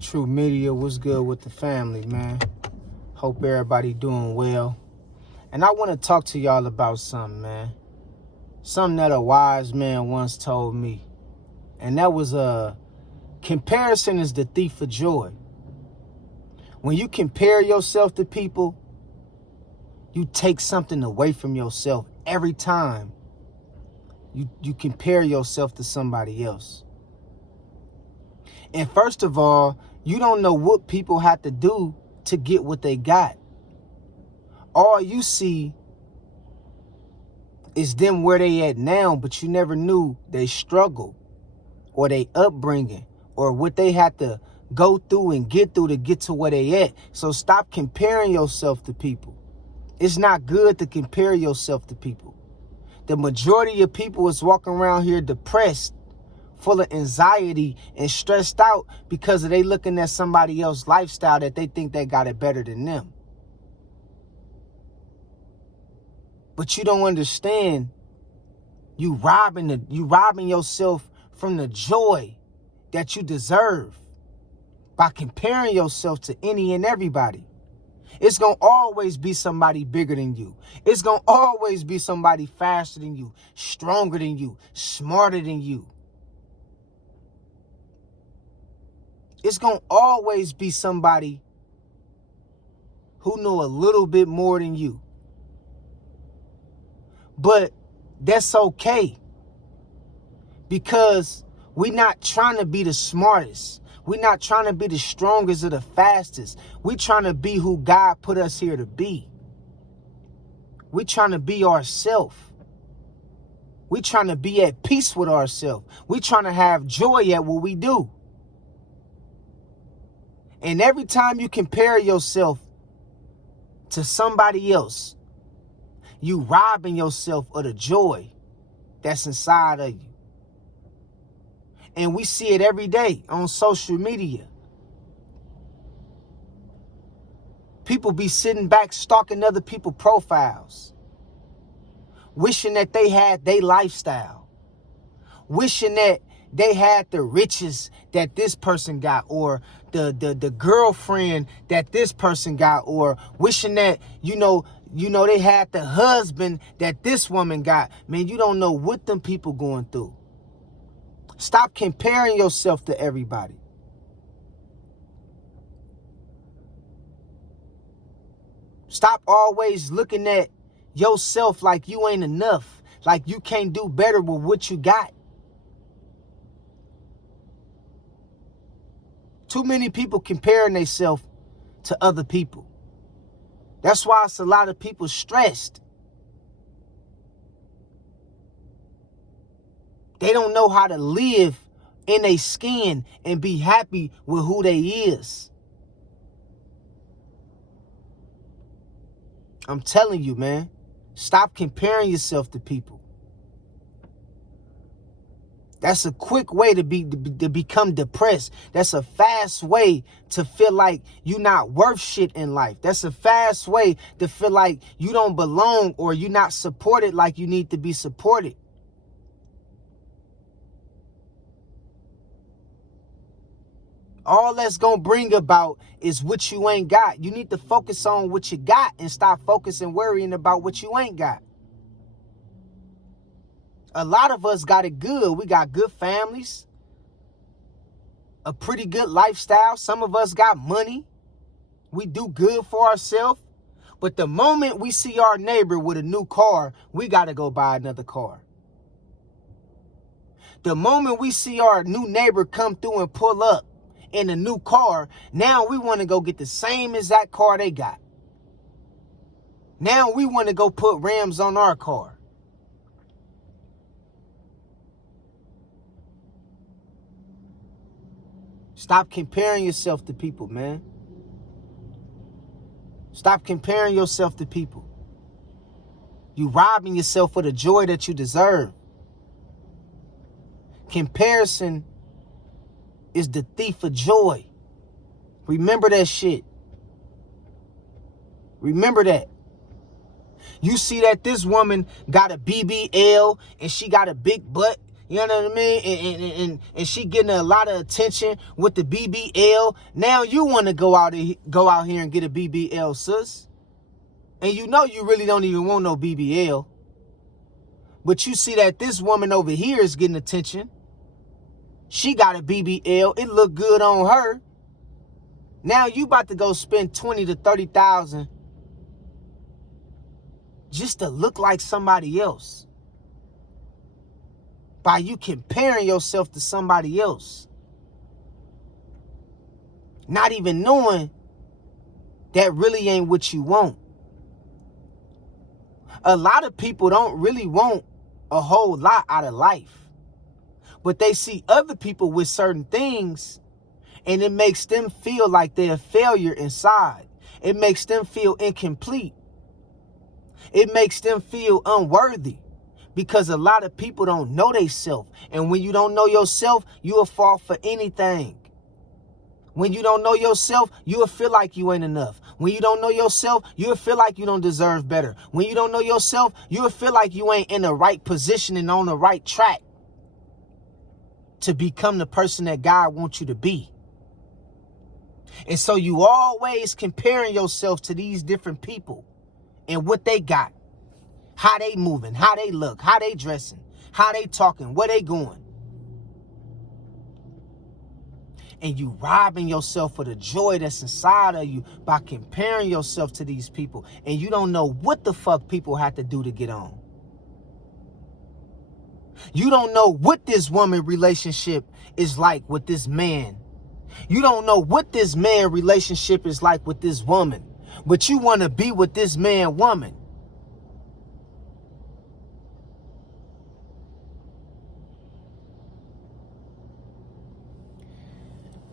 True Media, what's good with the family, man? Hope everybody doing well. And I want to talk to y'all about something, man. Something that a wise man once told me. And that was comparison is the thief of joy. When you compare yourself to people, you take something away from yourself every time you compare yourself to somebody else. And first of all, you don't know what people have to do to get what they got. All you see is them where they at now, but you never knew they struggle or they upbringing or what they had to go through and get through to get to where they at. So stop comparing yourself to people. It's not good to compare yourself to people. The majority of people is walking around here depressed, full of anxiety and stressed out because they looking at somebody else's lifestyle that they think they got it better than them. But you don't understand, you robbing yourself from the joy that you deserve by comparing yourself to any and everybody. It's going to always be somebody bigger than you. It's going to always be somebody faster than you, stronger than you, smarter than you. It's going to always be somebody who know a little bit more than you. But that's okay, because we're not trying to be the smartest. We're not trying to be the strongest or the fastest. We're trying to be who God put us here to be. We're trying to be ourselves. We're trying to be at peace with ourselves. We're trying to have joy at what we do. And every time you compare yourself to somebody else, you robbing yourself of the joy that's inside of you. And we see it every day on social media. People be sitting back stalking other people's profiles, wishing that they had their lifestyle, wishing that they had the riches that this person got, or the girlfriend that this person got, or wishing that, you know, they had the husband that this woman got. Man, you don't know what them people going through. Stop comparing yourself to everybody. Stop always looking at yourself like you ain't enough, like you can't do better with what you got. Too many people comparing themselves to other people. That's why it's a lot of people stressed. They don't know how to live in their skin and be happy with who they is. I'm telling you, man, stop comparing yourself to people. That's a quick way to become depressed. That's a fast way to feel like you're not worth shit in life. That's a fast way to feel like you don't belong or you're not supported like you need to be supported. All that's going to bring about is what you ain't got. You need to focus on what you got and stop focusing, worrying about what you ain't got. A lot of us got it good. We got good families, a pretty good lifestyle. Some of us got money. We do good for ourselves. But the moment we see our neighbor with a new car, we got to go buy another car. The moment we see our new neighbor come through and pull up in a new car, now we want to go get the same exact car they got. Now we want to go put rims on our car. Stop comparing yourself to people, man. Stop comparing yourself to people. You robbing yourself of the joy that you deserve. Comparison is the thief of joy. Remember that shit. Remember that. You see that this woman got a BBL and she got a big butt. You know what I mean? And she getting a lot of attention with the BBL. Now you want to go out here and get a BBL, sis. And you know you really don't even want no BBL. But you see that this woman over here is getting attention. She got a BBL. It look good on her. Now you about to go spend $20,000 to $30,000 just to look like somebody else. By you comparing yourself to somebody else. Not even knowing that really ain't what you want. A lot of people don't really want a whole lot out of life. But they see other people with certain things and it makes them feel like they're a failure inside. It makes them feel incomplete. It makes them feel unworthy. Because a lot of people don't know themselves. And when you don't know yourself, you will fall for anything. When you don't know yourself, you will feel like you ain't enough. When you don't know yourself, you will feel like you don't deserve better. When you don't know yourself, you will feel like you ain't in the right position and on the right track to become the person that God wants you to be. And so you always comparing yourself to these different people and what they got. How they moving, how they look, how they dressing, how they talking, where they going. And you robbing yourself of the joy that's inside of you by comparing yourself to these people. And you don't know what the fuck people have to do to get on. You don't know what this woman relationship is like with this man. You don't know what this man relationship is like with this woman. But you want to be with this man woman.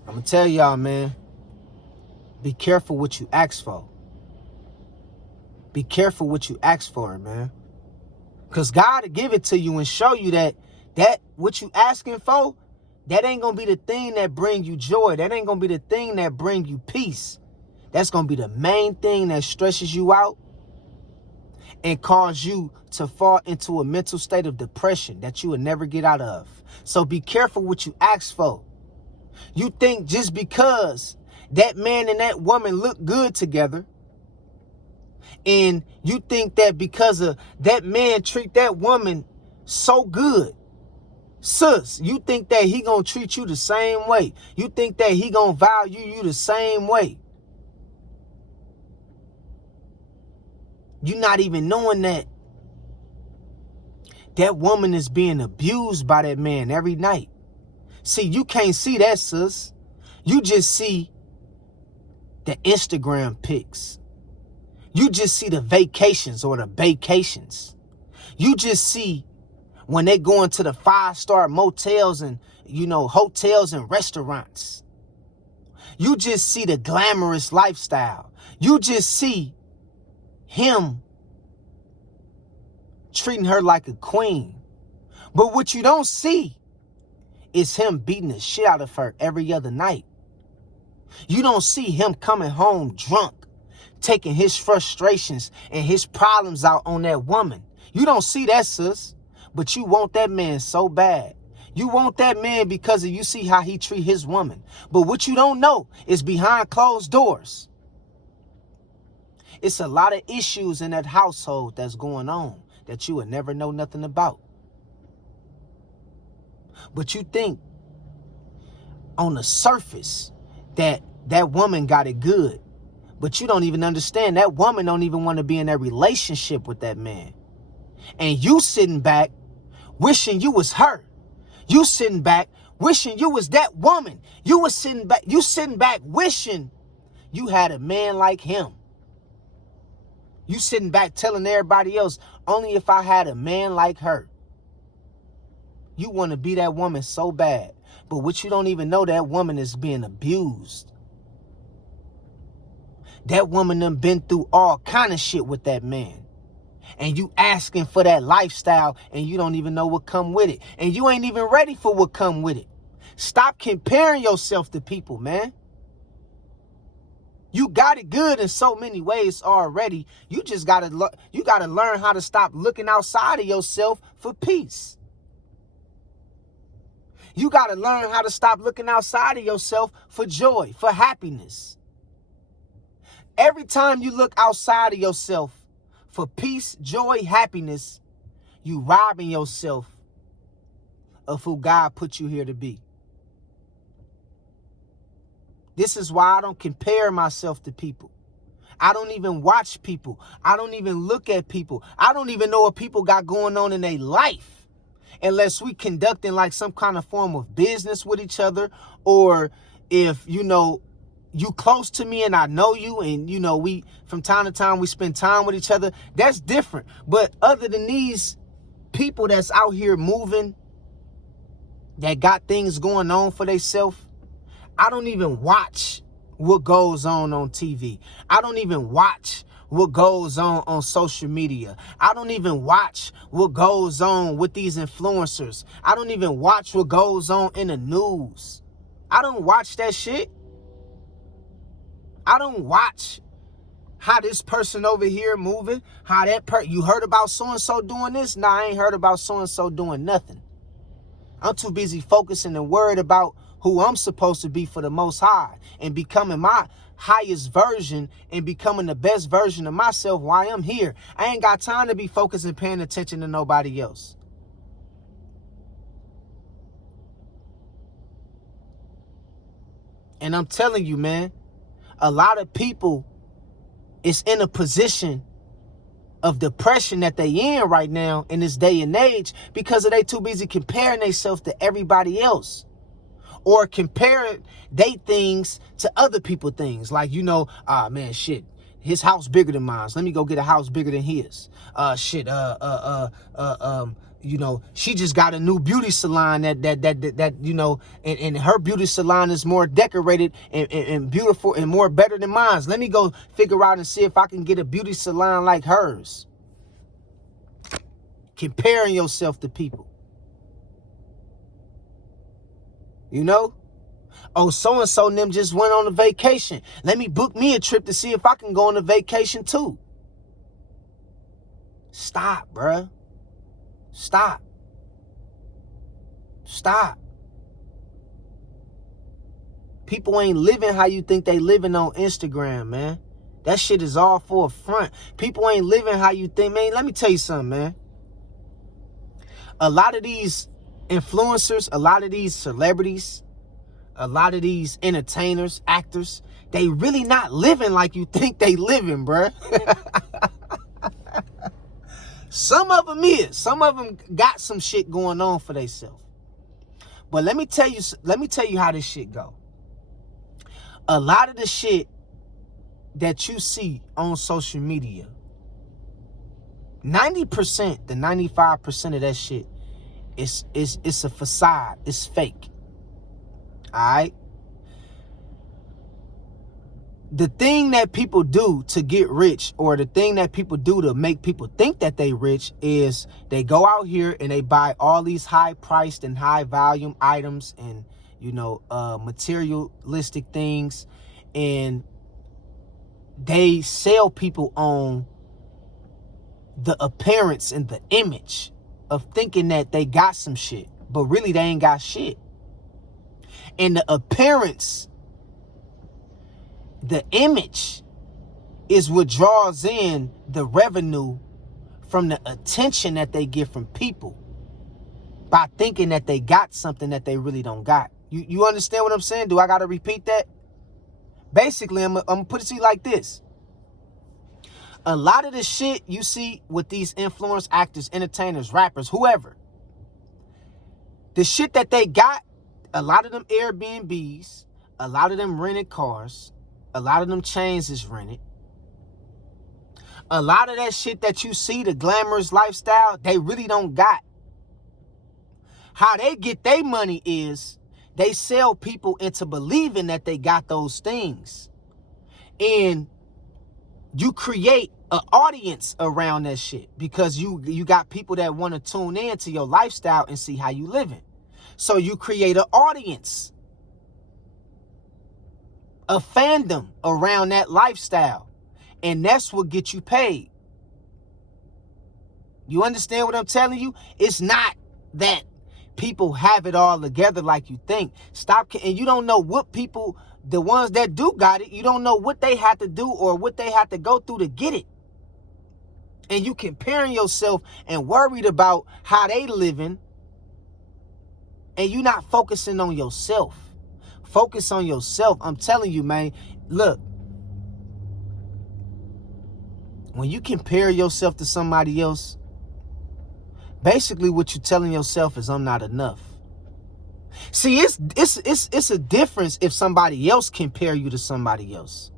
I'm going to tell y'all, man, be careful what you ask for. Be careful what you ask for, man. Because God will give it to you and show you that what you asking for, that ain't going to be the thing that bring you joy. That ain't going to be the thing that bring you peace. That's going to be the main thing that stresses you out and cause you to fall into a mental state of depression that you will never get out of. So be careful what you ask for. You think just because that man and that woman look good together, and you think that because of that man treat that woman so good, sis, you think that he gonna treat you the same way. You think that he gonna value you the same way. You're not even knowing that that woman is being abused by that man every night. See, you can't see that, sis. You just see the Instagram pics. You just see the vacations or the vacations. You just see when they go into the 5-star motels and, hotels and restaurants. You just see the glamorous lifestyle. You just see him treating her like a queen. But what you don't see is him beating the shit out of her every other night. You don't see him coming home drunk, taking his frustrations and his problems out on that woman. You don't see that, sis. But you want that man so bad. You want that man because you see how he treat his woman. But what you don't know is behind closed doors, it's a lot of issues in that household that's going on that you would never know nothing about. But you think on the surface that woman got it good. But you don't even understand that woman don't even want to be in that relationship with that man. And you sitting back wishing you was her. You sitting back wishing you was that woman. You sitting back wishing you had a man like him. You sitting back telling everybody else, only if I had a man like her. You want to be that woman so bad. But what you don't even know, that woman is being abused. That woman done been through all kind of shit with that man. And you asking for that lifestyle and you don't even know what come with it. And you ain't even ready for what come with it. Stop comparing yourself to people, man. You got it good in so many ways already. You just gotta learn how to stop looking outside of yourself for peace. You got to learn how to stop looking outside of yourself for joy, for happiness. Every time you look outside of yourself for peace, joy, happiness, you robbing yourself of who God put you here to be. This is why I don't compare myself to people. I don't even watch people. I don't even look at people. I don't even know what people got going on in their life unless we conducting like some kind of form of business with each other, or if, you know, you close to me and I know you, and, you know, we from time to time we spend time with each other. That's different. But other than these people that's out here moving, that got things going on for themselves, I don't even watch what goes on TV. I don't even watch what goes on social media. I don't even watch what goes on with these influencers. I don't even watch what goes on in the news. I don't watch that shit. I don't watch how this person over here moving, how that you heard about so-and-so doing this? Nah, I ain't heard about so-and-so doing nothing. I'm too busy focusing and worried about who I'm supposed to be for the Most High and becoming my highest version and becoming the best version of myself while I'm here. I ain't got time to be focused and paying attention to nobody else. And I'm telling you, man, a lot of people is in a position of depression that they in right now in this day and age because they too busy comparing themselves to everybody else. Or compare they things to other people things. Like, you know, man, shit, his house bigger than mine. Let me go get a house bigger than his. You know, she just got a new beauty salon that you know, and her beauty salon is more decorated and beautiful and more better than mine. Let me go figure out and see if I can get a beauty salon like hers. Comparing yourself to people. You know? Oh, so-and-so and them just went on a vacation. Let me book me a trip to see if I can go on a vacation too. Stop, bruh. Stop. Stop. People ain't living how you think they living on Instagram, man. That shit is all for a front. People ain't living how you think, man. Let me tell you something, man. A lot of these influencers, a lot of these celebrities, a lot of these entertainers, actors, they really not living like you think they living, bruh. Some of them is. Some of them got some shit going on for themselves. But let me tell you how this shit go. A lot of the shit that you see on social media, 90% to 95% of that shit is a facade. It's fake. All right? The thing that people do to get rich, or the thing that people do to make people think that they rich, is they go out here and they buy all these high-priced and high-volume items and, you know, materialistic things, and they sell people on the appearance and the image of thinking that they got some shit, but really they ain't got shit. And the appearance, the image, is what draws in the revenue from the attention that they get from people by thinking that they got something that they really don't got. You understand what I'm saying? Do I got to repeat that? Basically, I'm going to put it to you like this. A lot of the shit you see with these influencers, actors, entertainers, rappers, whoever, the shit that they got, a lot of them Airbnbs, a lot of them rented cars, a lot of them chains is rented. A lot of that shit that you see, the glamorous lifestyle, they really don't got. How they get their money is they sell people into believing that they got those things. And you create an audience around that shit because you got people that want to tune in to your lifestyle and see how you living. So you create an audience, a fandom around that lifestyle. And that's what gets you paid. You understand what I'm telling you? It's not that people have it all together like you think. Stop. And you don't know what people, the ones that do got it, you don't know what they had to do or what they had to go through to get it. And you comparing yourself and worried about how they living, and you not focusing on yourself. Focus on yourself. I'm telling you, man, look, when you compare yourself to somebody else, basically what you're telling yourself is, I'm not enough. See, it's a difference if somebody else compare you to somebody else.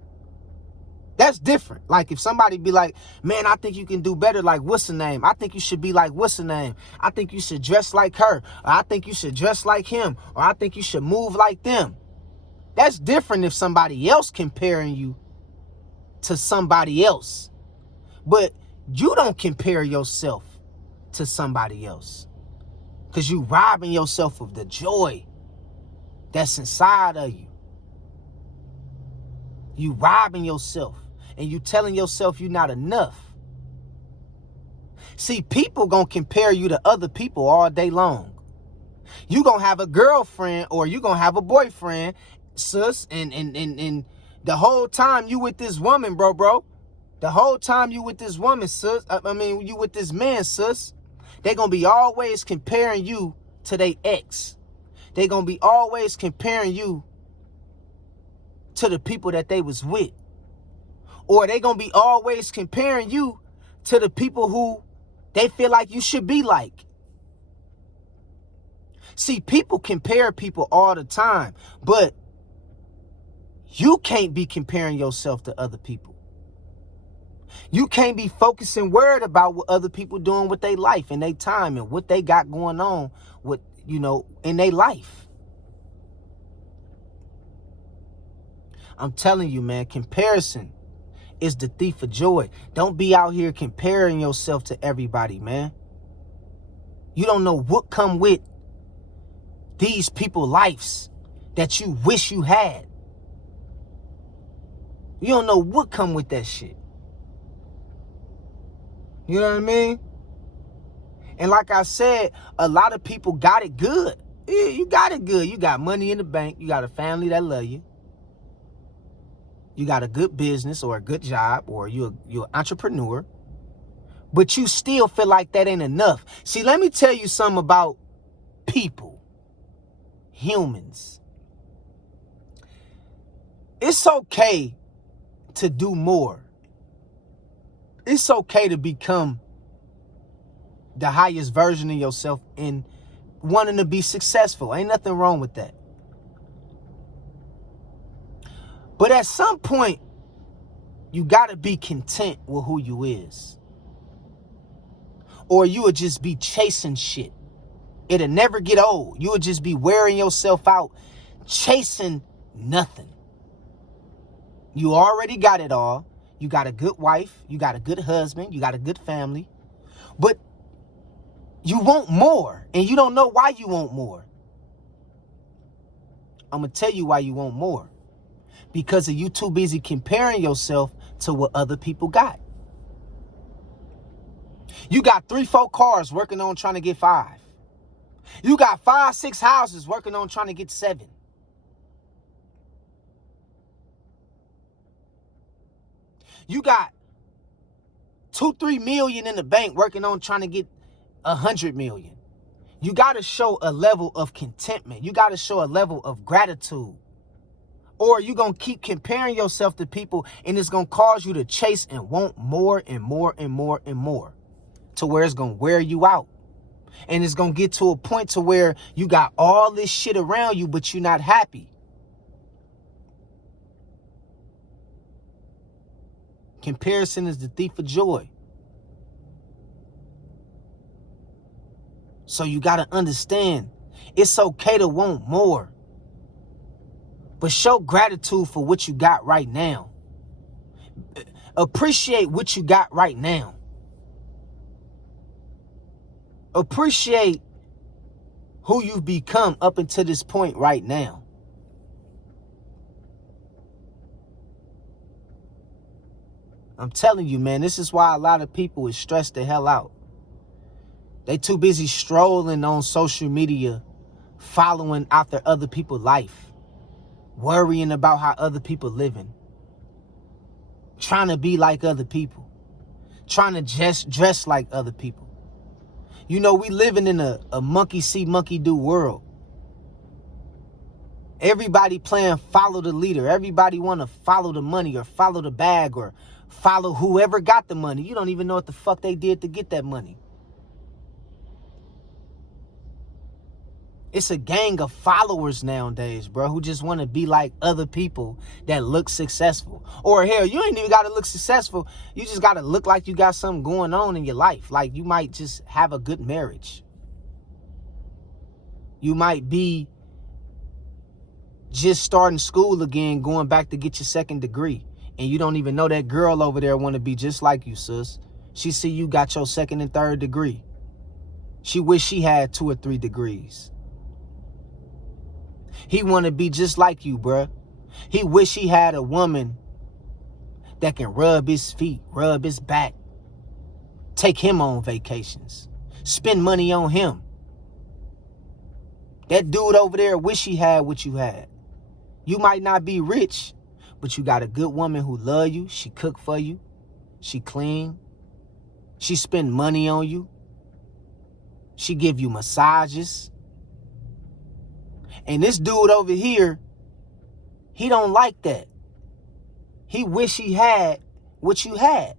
That's different. Like if somebody be like, man, I think you can do better like what's the name? I think you should be like what's the name? I think you should dress like her. Or I think you should dress like him. Or I think you should move like them. That's different if somebody else comparing you to somebody else. But you don't compare yourself to somebody else, because you robbing yourself of the joy that's inside of you. You robbing yourself. And you telling yourself you're not enough. See, people gonna compare you to other people all day long. You gonna have a girlfriend or you gonna have a boyfriend, sis, and the whole time you with this woman, bro. The whole time you with this woman, sis. You with this man, sis. They gonna be always comparing you to their ex. They gonna be always comparing you to the people that they was with. Or they gonna be always comparing you to the people who they feel like you should be like. See, people compare people all the time, but you can't be comparing yourself to other people. You can't be focusing worried about what other people doing with their life and their time and what they got going on with, in their life. I'm telling you, man, comparison is the thief of joy. Don't be out here comparing yourself to everybody, man. You don't know what come with these people's lives that you wish you had. You don't know what come with that shit. You know what I mean? And like I said, a lot of people got it good. Yeah, you got it good. You got money in the bank. You got a family that love you. You got a good business or a good job, or you're an entrepreneur, but you still feel like that ain't enough. See, let me tell you something about people, humans. It's okay to do more. It's okay to become the highest version of yourself and wanting to be successful. Ain't nothing wrong with that. But at some point, you got to be content with who you is. Or you would just be chasing shit. It'll never get old. You would just be wearing yourself out, chasing nothing. You already got it all. You got a good wife. You got a good husband. You got a good family. But you want more. And you don't know why you want more. I'm going to tell you why you want more. Because you too busy comparing yourself to what other people got. You got 3-4 cars working on trying to get 5. You got 5-6 houses working on trying to get 7. You got 2-3 million in the bank working on trying to get 100 million. You got to show a level of contentment. You got to show a level of gratitude. Or you're going to keep comparing yourself to people, and it's going to cause you to chase and want more and more and more and more, to where it's going to wear you out. And it's going to get to a point to where you got all this shit around you, but you're not happy. Comparison is the thief of joy. So you got to understand, it's okay to want more. But show gratitude for what you got right now. Appreciate what you got right now. Appreciate who you've become up until this point right now. I'm telling you, man, this is why a lot of people is stressed the hell out. They too busy strolling on social media, following after other people's life, worrying about how other people living, trying to be like other people, trying to just dress like other people. You know, we living in a monkey see, monkey do world. Everybody playing follow the leader. Everybody want to follow the money or follow the bag or follow whoever got the money. You don't even know what the fuck they did to get that money. It's a gang of followers nowadays, bro, who just want to be like other people that look successful. Or hell, you ain't even got to look successful. You just got to look like you got something going on in your life. Like you might just have a good marriage. You might be just starting school again, going back to get your second degree. And you don't even know that girl over there want to be just like you, sis. She see you got your second and third degree. She wish she had 2 or 3 degrees. He want to be just like you, bruh. He wish he had a woman that can rub his feet, rub his back, take him on vacations, spend money on him. That dude over there wish he had what you had. You might not be rich, but you got a good woman who love you. She cook for you. She clean. She spend money on you. She give you massages. And this dude over here, he don't like that. He wish he had what you had.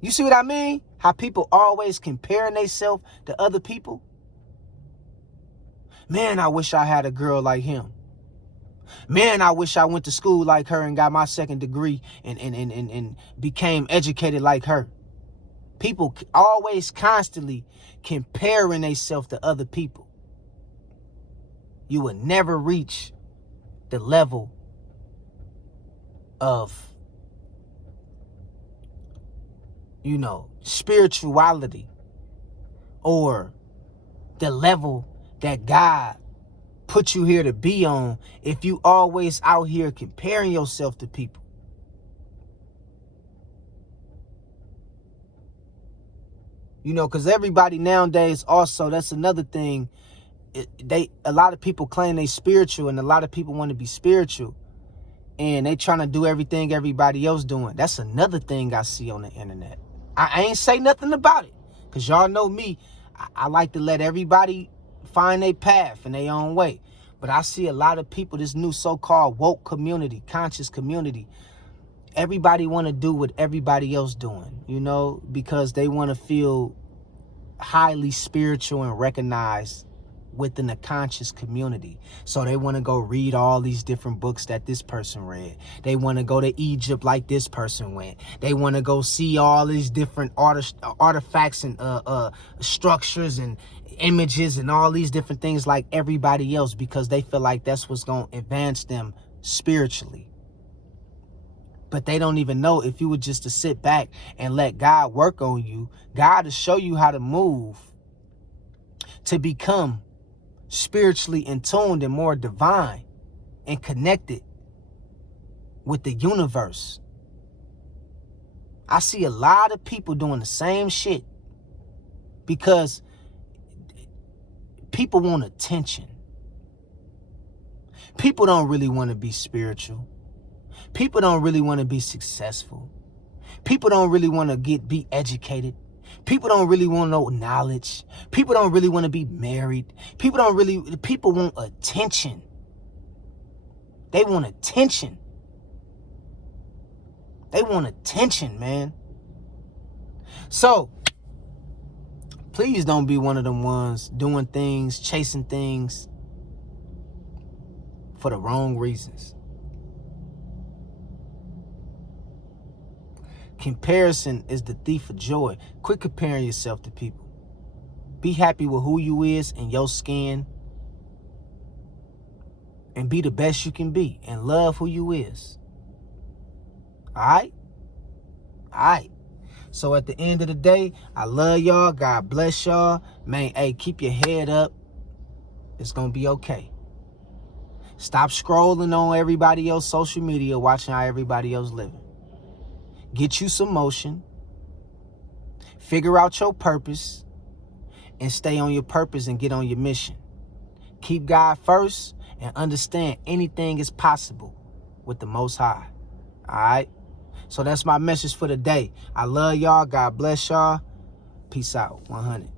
You see what I mean? How people always comparing themselves to other people. Man, I wish I had a girl like him. Man, I wish I went to school like her and got my second degree and became educated like her. People always constantly comparing themselves to other people. You will never reach the level of, you know, spirituality or the level that God put you here to be on if you always out here comparing yourself to people. You know, because everybody nowadays also, that's another thing. A lot of people claim they spiritual and a lot of people want to be spiritual and they trying to do everything everybody else doing. That's another thing I see on the internet. I ain't say nothing about it because y'all know me. I like to let everybody find their path in their own way. But I see a lot of people, this new so-called woke community, conscious community, everybody want to do what everybody else doing, you know, because they want to feel highly spiritual and recognized within the conscious community. So they want to go read all these different books that this person read. They want to go to Egypt like this person went. They want to go see all these different artifacts and structures and images and all these different things like everybody else because they feel like that's what's going to advance them spiritually. But they don't even know if you were just to sit back and let God work on you, God will show you how to move to become spiritually in tuned and more divine and connected with the universe. I see a lot of people doing the same shit because people want attention. People don't really want to be spiritual. People don't really want to be successful. People don't really want to be educated. People don't really want no knowledge. People don't really want to be married. People want attention. They want attention. They want attention, man. So, please don't be one of them ones doing things, chasing things for the wrong reasons. Comparison is the thief of joy. Quit comparing yourself to people. Be happy with who you is and your skin. And be the best you can be. And love who you is. Alright? Alright. So at the end of the day, I love y'all. God bless y'all. Man, hey, keep your head up. It's going to be okay. Stop scrolling on everybody else's social media, watching how everybody else living. Get you some motion. Figure out your purpose. and stay on your purpose and get on your mission. Keep God first and understand anything is possible with the Most High. All right? So that's my message for the day. I love y'all. God bless y'all. Peace out. 100.